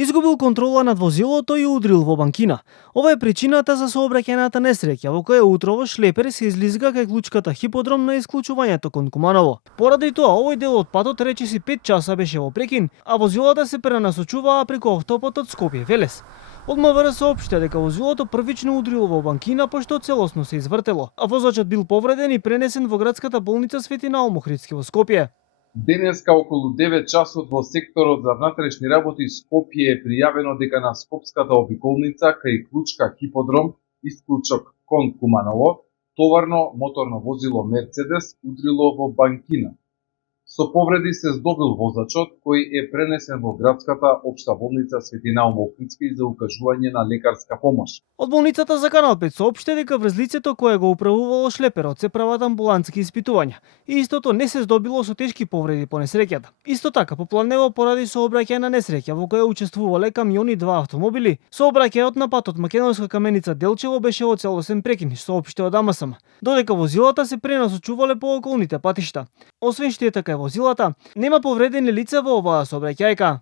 Изгубил контрола над возилото и удрил во банкина. Ова е причината за сообраќајната несреќа во која утрово шлепер се излизга кај клучката Хиподром на исклучувањето кон Куманово. Поради тоа овој дел од патот речиси 5 часа беше во прекин, а возилата се пренасочуваа преку автопатот Скопје-Велес. Од МВР соопшти дека возилото првично удрило во банкина пошто целосно се извртело, а возачот бил повреден и пренесен во градската болница Свети Наум Охридски во Скопје. Денеска околу 9 часот во секторот за внатрешни работи Скопје е пријавено дека на Скопската обиколница кај клучка Хиподром, исклучок кон Куманово, товарно моторно возило Мерцедес удрило во банкина. Со повреди се здобил возачот, кој е пренесен во градската општа болница Свети Наум Охридски за укажување на лекарска помош. Од болницата за Канал 5 соопшти дека врз лицето кое го управувало шлеперот се прават амбулантски испитувања и истото не се здобило со тешки повреди по несреќата. Исто така попланево поради сообраќајна несреќа во која учествувале камиони и 2 автомобили. Сообраќајот на патот Македонска Каменица Делчево беше во целосен прекин, соопшти од АМСМ, додека возилата се пренасочувале по околните патишта. Освен штета кај возилата, нема повредени лица во оваа сообраќајка.